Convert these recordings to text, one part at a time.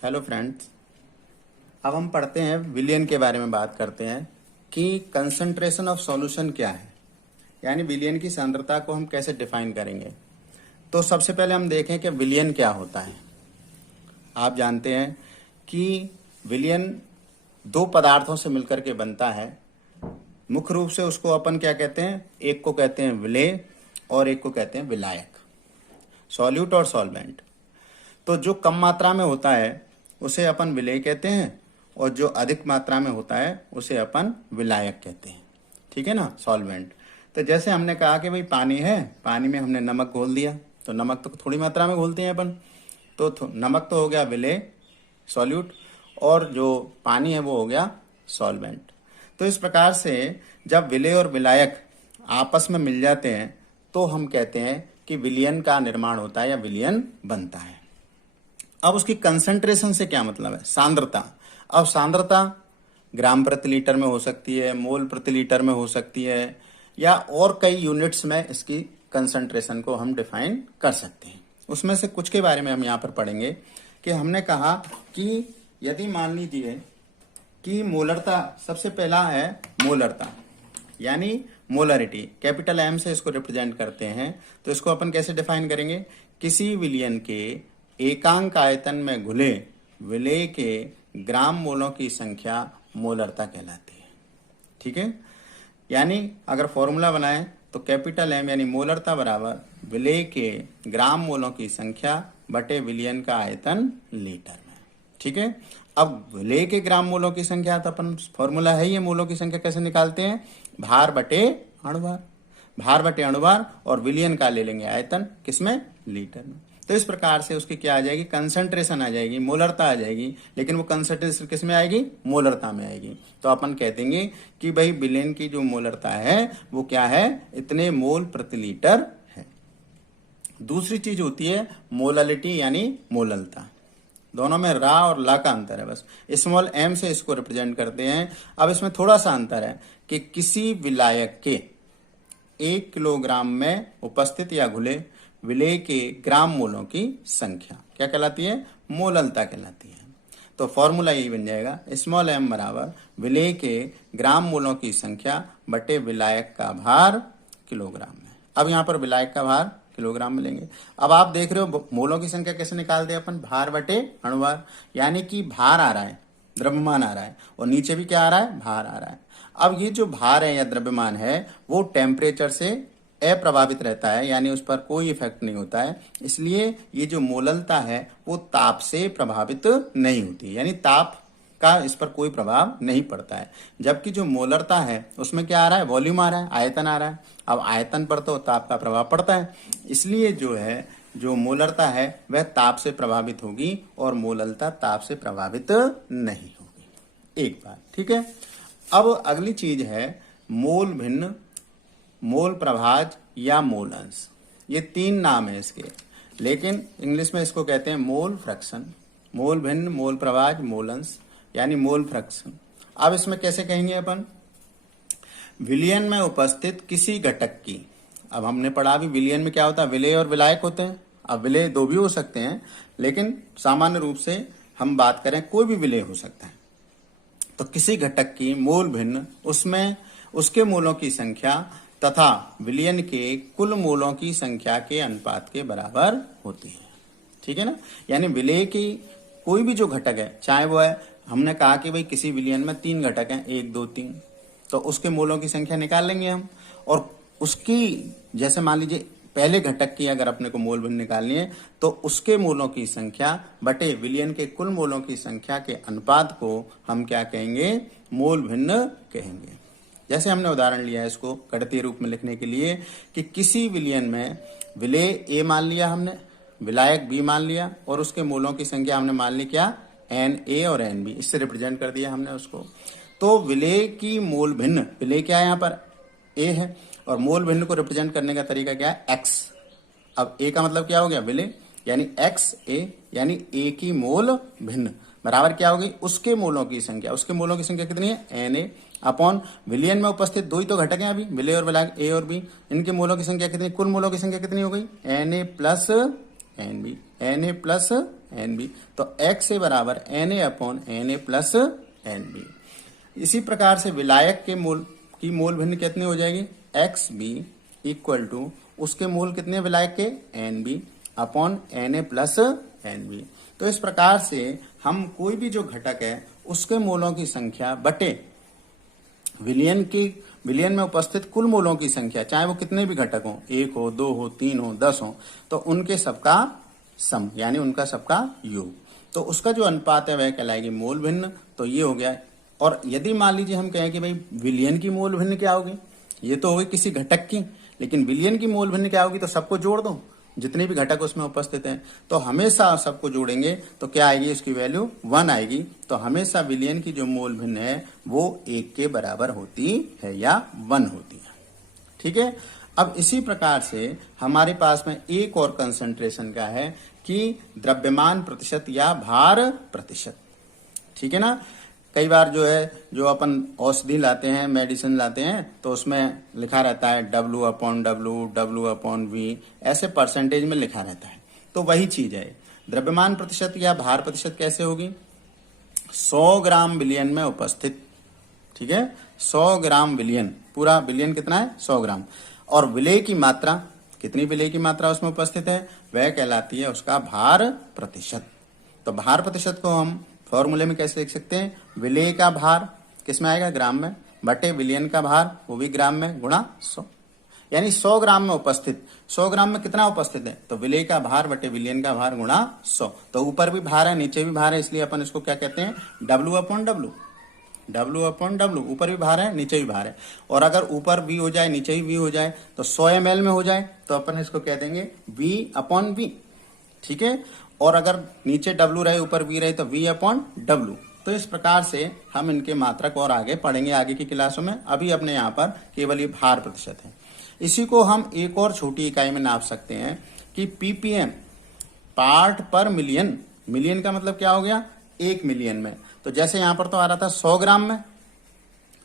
Hello friends. अब हम पढ़ते हैं विलियन के बारे में बात करते हैं कि कंसंट्रेशन ऑफ सॉल्यूशन क्या है, यानी विलियन की सांद्रता को हम कैसे डिफाइन करेंगे। तो सबसे पहले हम देखें कि विलियन क्या होता है। आप जानते हैं कि विलियन दो पदार्थों से मिलकर के बनता है। मुख्य रूप से उसको अपन क्या कहते हैं, एक को कहते हैं विलेय और एक को कहते हैं विलायक, सॉल्यूट और सॉल्वेंट। तो जो कम मात्रा में होता है उसे अपन विलेय कहते हैं और जो अधिक मात्रा में होता है उसे अपन विलायक कहते हैं। ठीक है ना, सॉल्वेंट। तो जैसे हमने कहा कि भाई पानी है, पानी में हमने नमक घोल दिया, तो नमक तो थोड़ी मात्रा में घोलते हैं अपन, तो नमक तो हो गया विलेय, सॉल्यूट, और जो पानी है वो हो गया सॉल्वेंट। तो इस प्रकार से जब विलेय और विलायक आपस में मिल जाते हैं तो हम कहते हैं कि विलियन का निर्माण होता है या विलियन बनता है। अब उसकी कंसंट्रेशन से क्या मतलब है, सांद्रता। अब सांद्रता ग्राम प्रति लीटर में हो सकती है, मोल प्रति लीटर में हो सकती है, या और कई यूनिट्स में इसकी कंसंट्रेशन को हम डिफाइन कर सकते हैं। उसमें से कुछ के बारे में हम यहाँ पर पढ़ेंगे कि हमने कहा कि यदि मान लीजिए कि मोलरता, सबसे पहला है मोलरता यानी मोलरिटी, कैपिटल एम से इसको रिप्रेजेंट करते हैं। तो इसको अपन कैसे डिफाइन करेंगे, किसी विलियन के एकांक आयतन में घुले विलेय के ग्राम मोलों की संख्या मोलरता कहलाती है। ठीक है, यानी अगर फॉर्मूला बनाएं तो कैपिटल एम यानी मोलरता बराबर विलेय के ग्राम मोलों की संख्या बटे विलियन का आयतन लीटर में। ठीक है, अब विलेय के ग्राम मोलों की संख्या, तो अपन फॉर्मूला है ये, मोलों की संख्या कैसे निकालते हैं, भार बटे अणुभार, भार बटे अणुभार, और विलियन का ले लेंगे आयतन, किसमें, लीटर में। तो इस प्रकार से उसकी क्या आ जाएगी, कंसंट्रेशन आ जाएगी, मोलरता आ जाएगी। लेकिन वो कंसंट्रेशन किस में आएगी, मोलरता में आएगी। तो अपन कह देंगे कि भाई विलेन की जो मोलरता है वो क्या है, इतने मोल प्रति लीटर है। दूसरी चीज होती है मोलालिटी यानी मोललता। दोनों में रा और ला का अंतर है, बस स्मॉल एम से इसको रिप्रेजेंट करते हैं। अब इसमें थोड़ा सा अंतर है कि किसी विलायक के 1 किलोग्राम में उपस्थित या घुले विलेय के ग्राम मोलों की संख्या क्या कहलाती है, मोललता कहलाती है। तो फॉर्मूला यही बन जाएगा, स्मॉल एम बराबर विलेय के ग्राम मोलों की संख्या बटे विलायक का भार किलोग्राम में। अब यहाँ पर विलायक का भार किलोग्राम में लेंगे। अब आप देख रहे हो मोलों की संख्या कैसे निकालते हैं अपन, भार बटे अणुभार, यानी कि भार आ रहा है, द्रव्यमान आ रहा है, और नीचे भी क्या आ रहा है, भार आ रहा है। अब ये जो भार है या द्रव्यमान है वो टेम्परेचर से अप्रभावित रहता है, यानी उस पर कोई इफेक्ट नहीं होता है। इसलिए ये जो मोललता है वो ताप से प्रभावित नहीं होती, यानी ताप का इस पर कोई प्रभाव नहीं पड़ता है। जबकि जो मोलरता है उसमें क्या आ रहा है, वॉल्यूम आ रहा है, आयतन आ रहा है। अब आयतन पर तो ताप का प्रभाव पड़ता है, इसलिए जो है जो मोलरता है वह ताप से प्रभावित होगी और मोललता ताप से प्रभावित नहीं होगी। एक बात, ठीक है। अब अगली चीज है मोल भिन्न, मोल प्रभाज या मोल अंश। ये 3 नाम है इसके, लेकिन इंग्लिश में इसको कहते हैं मोल फ्रैक्शन। मोल भिन्न, मोल प्रभाज, मोल अंश, यानी मोल फ्रैक्शन। अब इसमें कैसे कहेंगे अपन, विलियन में उपस्थित किसी घटक की, अब हमने पढ़ा भी विलियन में क्या होता है, विलेय और विलायक होते हैं। अब विलेय 2 भी हो सकते हैं, लेकिन सामान्य रूप से हम बात करें कोई भी विलेय हो सकता है। तो किसी घटक की मोल भिन्न, उसमें उसके मोलों की संख्या तथा विलियन के कुल मोलों की संख्या के अनुपात के बराबर होती है। ठीक है ना, यानी विलेय की कोई भी जो घटक है, चाहे वो है, हमने कहा कि भाई किसी विलियन में 3 घटक हैं, 1 2 3, तो उसके मोलों की संख्या निकाल लेंगे हम। और उसकी जैसे मान लीजिए पहले घटक की अगर अपने को मोल भिन्न निकालनी है तो उसके मोलों की संख्या बटे विलियन के कुल मोलों की संख्या के अनुपात को हम क्या कहेंगे, मोल भिन्न कहेंगे। जैसे हमने उदाहरण लिया है इसको गणितीय रूप में लिखने के लिए कि किसी विलियन में विलेय ए मान लिया हमने, विलायक बी मान लिया, और उसके मोलों की संख्या हमने मान ली क्या, एन ए और एन बी, इससे रिप्रेजेंट कर दिया हमने उसको। तो विलेय की मोल भिन्न, विलेय क्या है यहाँ पर, ए है, और मोल भिन्न को रिप्रेजेंट करने का तरीका क्या है, एक्स। अब ए का मतलब क्या हो गया, विलेय, यानी एक्स ए, यानी ए की मोल भिन्न बराबर क्या होगी, उसके मोलों की संख्या। उसके मोलों की संख्या कितनी है, एन ए अपॉन विलियन में उपस्थित 2 ही तो घटक हैं अभी, विलेय और विलायक, ए और बी। इनके मोलों की संख्या कितनी, कुल मोलों की संख्या कितनी हो गई, n a plus n b, n a plus NB। तो XA बराबर Na upon Na plus NB। इसी प्रकार से विलायक के मोल की मोल भिन्न कितनी हो जाएगी, XB इक्वल टू उसके मोल कितने विलायक के, NB upon Na plus NB। तो इस प्रकार से हम कोई भी जो घटक है उसके मोलों की संख्या बटे विलयन में उपस्थित कुल मोलों की संख्या, चाहे वो कितने भी घटक हो, 1 हो, 2 हो, 3 हो, 10 हो, तो उनके सबका सम यानी उनका सबका योग, तो उसका जो अनुपात है वह कहलाएगी मोल भिन्न। तो ये हो गया। और यदि मान लीजिए हम कहें कि भाई विलयन की मोल भिन्न क्या होगी, ये तो होगी किसी घटक की, लेकिन विलयन की मोल भिन्न क्या होगी, तो सबको जोड़ दो जितने भी घटक उसमें उपस्थित हैं, तो हमेशा सबको जोड़ेंगे तो क्या आएगी, इसकी वैल्यू 1 आएगी। तो हमेशा विलयन की जो मोल भिन्न है वो 1 के बराबर होती है या 1 होती है। ठीक है। अब इसी प्रकार से हमारे पास में एक और कंसंट्रेशन का है कि द्रव्यमान प्रतिशत या भार प्रतिशत। ठीक है ना। कई बार जो है जो अपन औषधि लाते हैं, मेडिसिन लाते हैं, तो उसमें लिखा रहता है W upon W, W upon V, ऐसे परसेंटेज में लिखा रहता है। तो वही चीज है द्रव्यमान प्रतिशत या भार प्रतिशत। कैसे होगी, 100 ग्राम विलयन में उपस्थित, ठीक है, 100 ग्राम विलयन, पूरा विलयन कितना है 100 ग्राम, और विलेय की मात्रा, कितनी विलेय की मात्रा उसमें उपस्थित है, वह कहलाती है उसका भार प्रतिशत। तो भार प्रतिशत को हम फॉर्मूले में कैसे लिख सकते हैं, विलेय का भार किस में आएगा, ग्राम में, बटे विलयन का भार वो भी ग्राम में, गुणा 100, यानी 100 ग्राम में उपस्थित, 100 ग्राम में कितना उपस्थित है, तो विलेय का भार बटे विलयन का भार गुणा 100। तो ऊपर भी भार है नीचे भी भार है, इसलिए अपन इसको क्या कहते हैं, W upon W, W upon W, ऊपर भी भार है नीचे भी भार है। और अगर ऊपर V हो जाए नीचे भी V हो जाए तो 100 ml में हो जाए तो अपन इसको कह देंगे V अपॉन V। ठीक है। और अगर नीचे W रहे ऊपर V रहे तो V अपॉन W। तो इस प्रकार से हम इनके मात्रक और आगे पढ़ेंगे आगे की क्लासों में। अभी अपने यहाँ पर केवल ये भार प्रतिशत है। इसी को हम एक और छोटी इकाई में नाप सकते हैं कि ppm, पार्ट पर मिलियन, मिलियन का मतलब क्या हो गया, 1 मिलियन में। तो जैसे यहाँ पर तो आ रहा था 100 ग्राम में,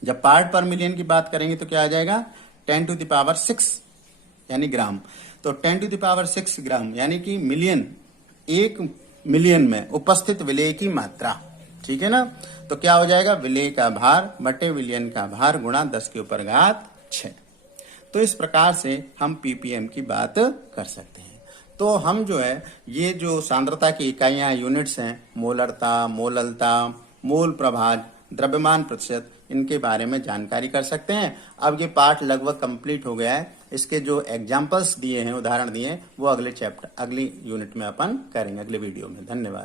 जब पार्ट पर मिलियन की बात करेंगे तो क्या आ जाएगा, 10⁶ यानी ग्राम। तो 10⁶ ग्राम यानी कि मिलियन, 1 मिलियन में उपस्थित विलेय की मात्रा। ठीक है ना। तो क्या हो जाएगा, विलेय का भार बटे विलयन का भार गुणा 10⁶। तो इस प्रकार से हम ppm की बात कर सकते हैं। तो हम जो है ये जो सांद्रता की इकाइयां यूनिट्स हैं, मोलरता, मोललता, मोल प्रभाज, द्रव्यमान प्रतिशत, इनके बारे में जानकारी कर सकते हैं। अब ये पाठ लगभग कंप्लीट हो गया है। इसके जो एग्जाम्पल्स दिए हैं, उदाहरण दिए हैं, वो अगले चैप्टर, अगली यूनिट में अपन करेंगे, अगले वीडियो में। धन्यवाद।